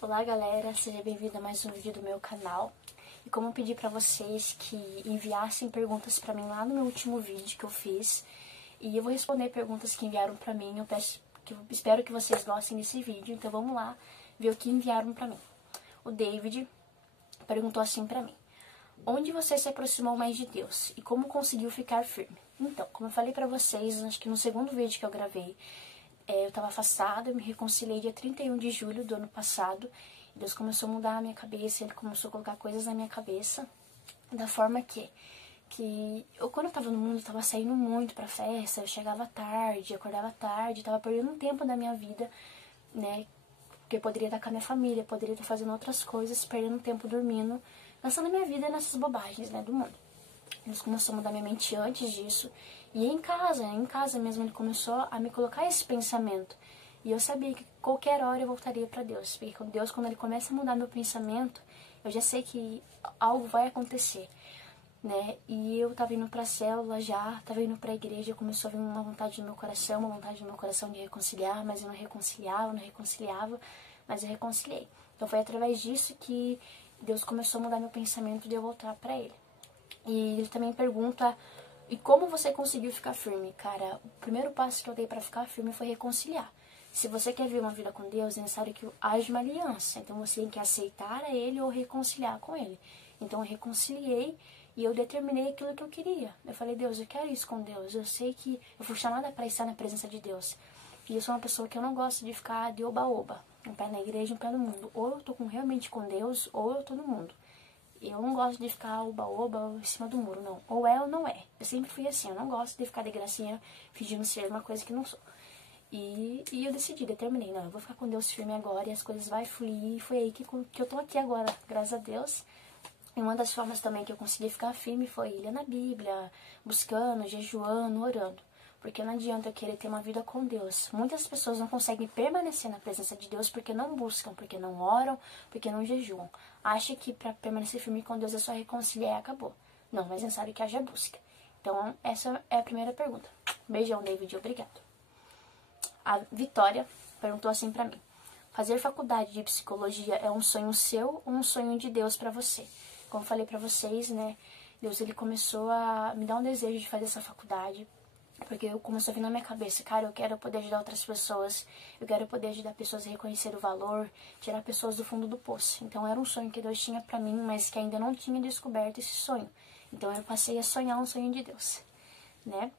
Olá galera, seja bem-vindo a mais um vídeo do meu canal. E como eu pedi pra vocês que enviassem perguntas pra mim lá no meu último vídeo que eu fiz, e eu vou responder perguntas que enviaram pra mim, espero que vocês gostem desse vídeo, então vamos lá ver o que enviaram pra mim. O David perguntou assim pra mim: onde você se aproximou mais de Deus e como conseguiu ficar firme? Então, como eu falei pra vocês, acho que no segundo vídeo que eu gravei, eu estava afastada, eu me reconciliei dia 31 de julho do ano passado. E Deus começou a mudar a minha cabeça, Ele começou a colocar coisas na minha cabeça, da forma que quando eu estava no mundo, eu estava saindo muito pra festa, eu chegava tarde, acordava tarde, estava perdendo um tempo da minha vida, né? Porque eu poderia estar com a minha família, poderia estar fazendo outras coisas, perdendo tempo dormindo, gastando minha vida nessas bobagens, né, do mundo. Deus começou a mudar minha mente antes disso. E em casa mesmo, Ele começou a me colocar esse pensamento. E eu sabia que qualquer hora eu voltaria para Deus. Porque com Deus, quando Ele começa a mudar meu pensamento, eu já sei que algo vai acontecer, né? E eu tava indo pra célula já, tava indo pra igreja, começou a vir uma vontade no meu coração de reconciliar, mas eu não reconciliava, mas eu reconciliei. Então foi através disso que Deus começou a mudar meu pensamento de eu voltar pra Ele. E ele também pergunta: e como você conseguiu ficar firme? Cara, o primeiro passo que eu dei pra ficar firme foi reconciliar. Se você quer viver uma vida com Deus, é necessário que haja uma aliança. Então você tem que aceitar a Ele ou reconciliar com Ele. Então eu reconciliei e eu determinei aquilo que eu queria. Eu falei: Deus, eu quero isso com Deus. Eu sei que eu fui chamada para estar na presença de Deus. E eu sou uma pessoa que eu não gosto de ficar de oba-oba, um pé na igreja, um pé no mundo. Ou eu tô realmente com Deus, ou eu tô no mundo. Eu não gosto de ficar oba-oba em cima do muro, não. Ou é ou não é. Eu sempre fui assim, eu não gosto de ficar de gracinha fingindo ser uma coisa que não sou. E eu determinei, não, eu vou ficar com Deus firme agora e as coisas vai fluir. E foi aí que eu tô aqui agora, graças a Deus. E uma das formas também que eu consegui ficar firme foi lendo a Bíblia, buscando, jejuando, orando. Porque não adianta eu querer ter uma vida com Deus. Muitas pessoas não conseguem permanecer na presença de Deus porque não buscam, porque não oram, porque não jejuam. Acha que para permanecer firme com Deus é só reconciliar e acabou. Não, mas é necessário que haja busca. Então, essa é a primeira pergunta. Beijão, David, obrigado. A Vitória perguntou assim pra mim: fazer faculdade de psicologia é um sonho seu ou um sonho de Deus pra você? Como falei pra vocês, né, Deus ele começou a me dar um desejo de fazer essa faculdade, porque eu começou a vir na minha cabeça: cara, eu quero poder ajudar outras pessoas, eu quero poder ajudar pessoas a reconhecer o valor, tirar pessoas do fundo do poço. Então era um sonho que Deus tinha pra mim, mas que ainda não tinha descoberto esse sonho. Então eu passei a sonhar um sonho de Deus, né?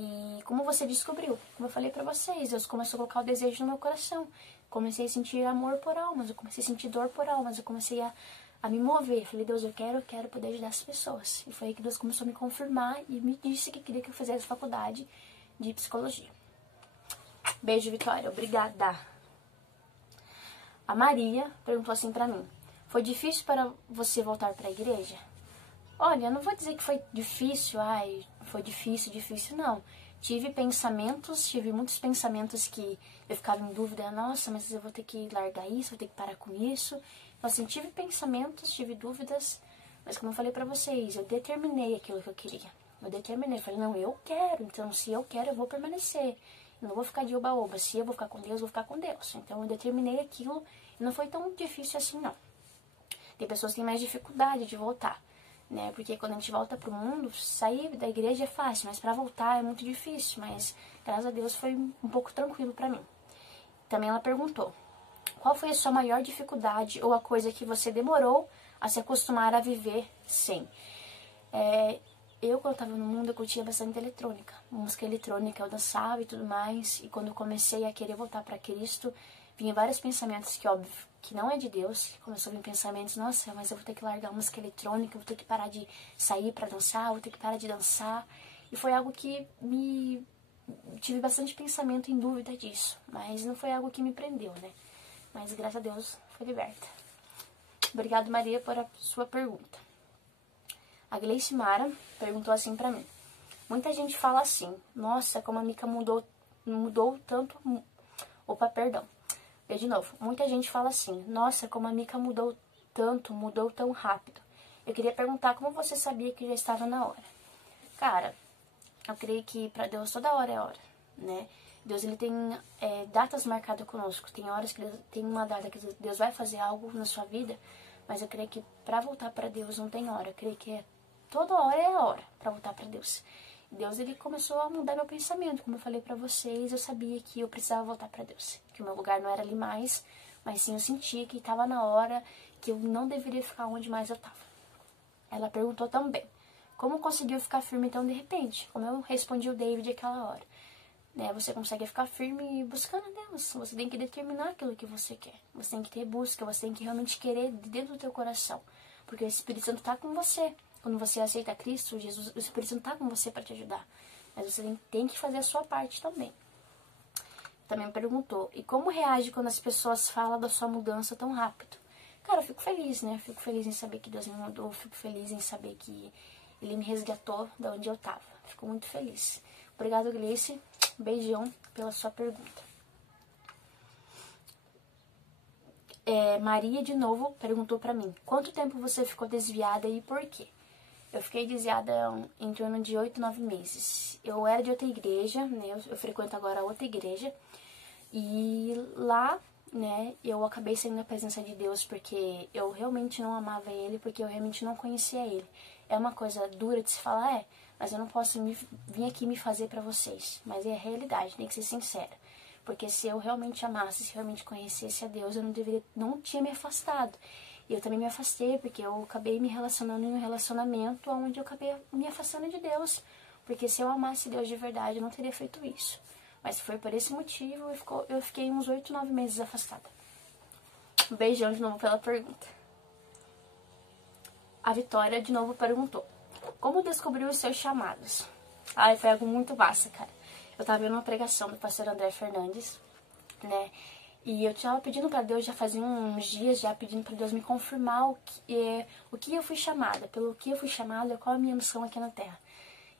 E como você descobriu? Como eu falei pra vocês, Deus começou a colocar o desejo no meu coração. Comecei a sentir amor por almas, eu comecei a sentir dor por almas, eu comecei a me mover. Falei: Deus, eu quero poder ajudar as pessoas. E foi aí que Deus começou a me confirmar e me disse que queria que eu fizesse faculdade de psicologia. Beijo, Vitória. Obrigada. A Maria perguntou assim pra mim: foi difícil para você voltar pra igreja? Olha, eu não vou dizer que foi difícil, foi difícil, não. Tive muitos pensamentos que eu ficava em dúvida: nossa, mas eu vou ter que largar isso, vou ter que parar com isso. Então, assim, tive pensamentos, tive dúvidas, mas como eu falei pra vocês, eu determinei aquilo que eu queria. Falei: não, eu quero, então se eu quero, eu vou permanecer. Eu não vou ficar de oba-oba, se eu vou ficar com Deus, eu vou ficar com Deus. Então, eu determinei aquilo e não foi tão difícil assim, não. Tem pessoas que têm mais dificuldade de voltar, né? Porque quando a gente volta pro mundo, sair da igreja é fácil, mas pra voltar é muito difícil. Mas, graças a Deus, foi um pouco tranquilo pra mim. Também ela perguntou: qual foi a sua maior dificuldade ou a coisa que você demorou a se acostumar a viver sem? Quando eu tava no mundo, eu curtia bastante eletrônica. Música eletrônica, eu dançava e tudo mais. E quando eu comecei a querer voltar pra Cristo, vinha vários pensamentos que, óbvio, que não é de Deus. Começou a vir pensamentos: nossa, mas eu vou ter que largar a música eletrônica, eu vou ter que parar de sair pra dançar, eu vou ter que parar de dançar. E foi algo que tive bastante pensamento em dúvida disso. Mas não foi algo que me prendeu, né? Mas, graças a Deus, foi liberta. Obrigado, Maria, por a sua pergunta. A Gleice Mara perguntou assim pra mim: muita gente fala assim: nossa, como a Mica mudou tanto... Opa, perdão. De novo. Muita gente fala assim: nossa, como a Mica mudou tão rápido. Eu queria perguntar como você sabia que já estava na hora. Cara, eu creio que pra Deus toda hora é hora, né? Deus, ele tem datas marcadas conosco. Tem horas que Deus, tem uma data que Deus vai fazer algo na sua vida, mas eu creio que para voltar para Deus não tem hora. Eu creio que toda hora é a hora para voltar para Deus. Deus, ele começou a mudar meu pensamento. Como eu falei para vocês, eu sabia que eu precisava voltar para Deus. Que o meu lugar não era ali mais, mas sim eu sentia que estava na hora, que eu não deveria ficar onde mais eu estava. Ela perguntou também, como conseguiu ficar firme então de repente? Como eu respondi o David aquela hora. Né, você consegue ficar firme buscando a Deus. Você tem que determinar aquilo que você quer. Você tem que ter busca, você tem que realmente querer de dentro do teu coração. Porque o Espírito Santo está com você. Quando você aceita Cristo, Jesus, o Espírito Santo está com você para te ajudar. Mas você tem que fazer a sua parte também. Também me perguntou, e como reage quando as pessoas falam da sua mudança tão rápido? Cara, eu fico feliz, né? Eu fico feliz em saber que Deus me mudou. Eu fico feliz em saber que Ele me resgatou de onde eu estava. Fico muito feliz. Obrigado, Gleice. Beijão pela sua pergunta. Maria, de novo, perguntou pra mim, quanto tempo você ficou desviada e por quê? Eu fiquei desviada em torno de 8, 9 meses. Eu era de outra igreja, né? Eu frequento agora outra igreja. E lá, né, eu acabei saindo da presença de Deus porque eu realmente não amava Ele, porque eu realmente não conhecia Ele. É uma coisa dura de se falar, mas eu não posso vir aqui me fazer pra vocês. Mas é a realidade, tem que ser sincera. Porque se eu realmente amasse, se eu realmente conhecesse a Deus, eu não tinha me afastado. E eu também me afastei, porque eu acabei me relacionando em um relacionamento onde eu acabei me afastando de Deus. Porque se eu amasse Deus de verdade, eu não teria feito isso. Mas foi por esse motivo, eu fiquei uns 8, 9 meses afastada. Um beijão de novo pela pergunta. A Vitória de novo perguntou, como descobriu os seus chamados? Foi algo muito massa, cara. Eu tava vendo uma pregação do pastor André Fernandes, né? E eu tava pedindo pra Deus, já fazia uns dias, já pedindo pra Deus me confirmar o que eu fui chamada, pelo que eu fui chamada, qual a minha missão aqui na Terra.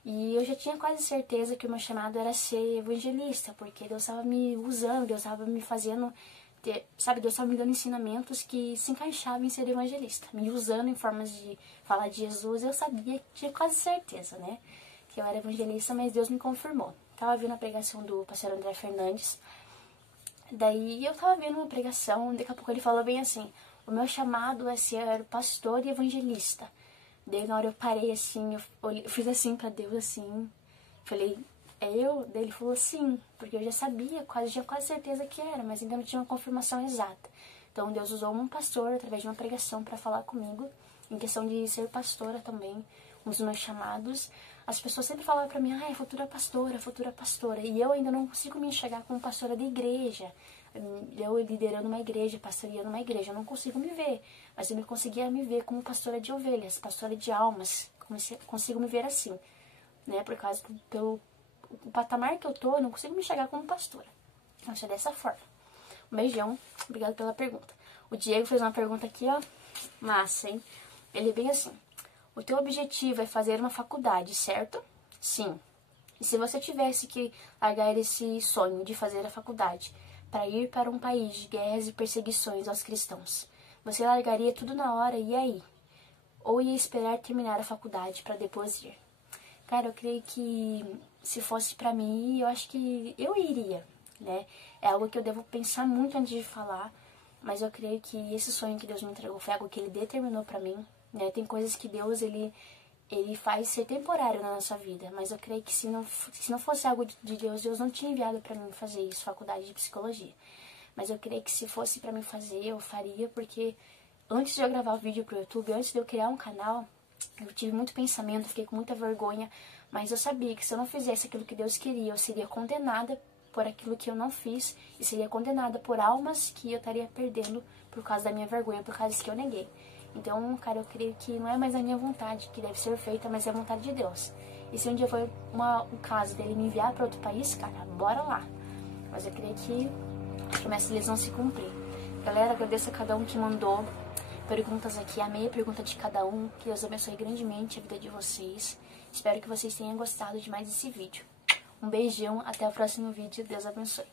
E eu já tinha quase certeza que o meu chamado era ser evangelista, porque Deus estava me usando, Deus estava me fazendo, Deus estava me dando ensinamentos que se encaixavam em ser evangelista, me usando em formas de falar de Jesus. Eu sabia, tinha quase certeza, né, que eu era evangelista, mas Deus me confirmou. Tava vendo a pregação do pastor André Fernandes, daí eu tava vendo uma pregação, daqui a pouco ele falou bem assim, o meu chamado é ser pastor e evangelista. Daí na hora eu parei assim, eu fiz assim pra Deus assim, falei, é eu? Daí ele falou sim, porque eu já sabia, tinha quase certeza que era, mas ainda não tinha uma confirmação exata. Então Deus usou um pastor através de uma pregação pra falar comigo, em questão de ser pastora também, um dos meus chamados. As pessoas sempre falavam pra mim, futura pastora, e eu ainda não consigo me enxergar como pastora de igreja. Eu liderando uma igreja, pastoreando uma igreja, eu não consigo me ver, mas eu me conseguia me ver como pastora de ovelhas, pastora de almas, consigo me ver assim, né, por causa pelo patamar que eu tô, eu não consigo me enxergar como pastora, então é dessa forma. Um beijão, obrigado pela pergunta. O Diego fez uma pergunta aqui, ó, massa, hein, ele é bem assim, o teu objetivo é fazer uma faculdade, certo? Sim. E se você tivesse que largar esse sonho de fazer a faculdade para ir para um país de guerras e perseguições aos cristãos, você largaria tudo na hora e aí? Ou ia esperar terminar a faculdade para depois ir? Cara, eu creio que se fosse para mim, eu acho que eu iria, né? É algo que eu devo pensar muito antes de falar, mas eu creio que esse sonho que Deus me entregou foi algo que Ele determinou para mim, né? Tem coisas que Deus, ele faz ser temporário na nossa vida, mas eu creio que se não fosse algo de Deus, Deus não tinha enviado para mim fazer isso, faculdade de psicologia. Mas eu creio que se fosse para mim fazer, eu faria, porque antes de eu gravar o vídeo pro YouTube, antes de eu criar um canal, eu tive muito pensamento, fiquei com muita vergonha, mas eu sabia que se eu não fizesse aquilo que Deus queria, eu seria condenada por aquilo que eu não fiz, e seria condenada por almas que eu estaria perdendo por causa da minha vergonha, por causa que eu neguei. Então, cara, eu creio que não é mais a minha vontade que deve ser feita, mas é a vontade de Deus. E se um dia for o caso dele me enviar para outro país, cara, bora lá. Mas eu creio que as promessas deles vão se cumprir. Galera, agradeço a cada um que mandou perguntas aqui. Amei a pergunta de cada um. Que Deus abençoe grandemente a vida de vocês. Espero que vocês tenham gostado de mais esse vídeo. Um beijão, até o próximo vídeo. Deus abençoe.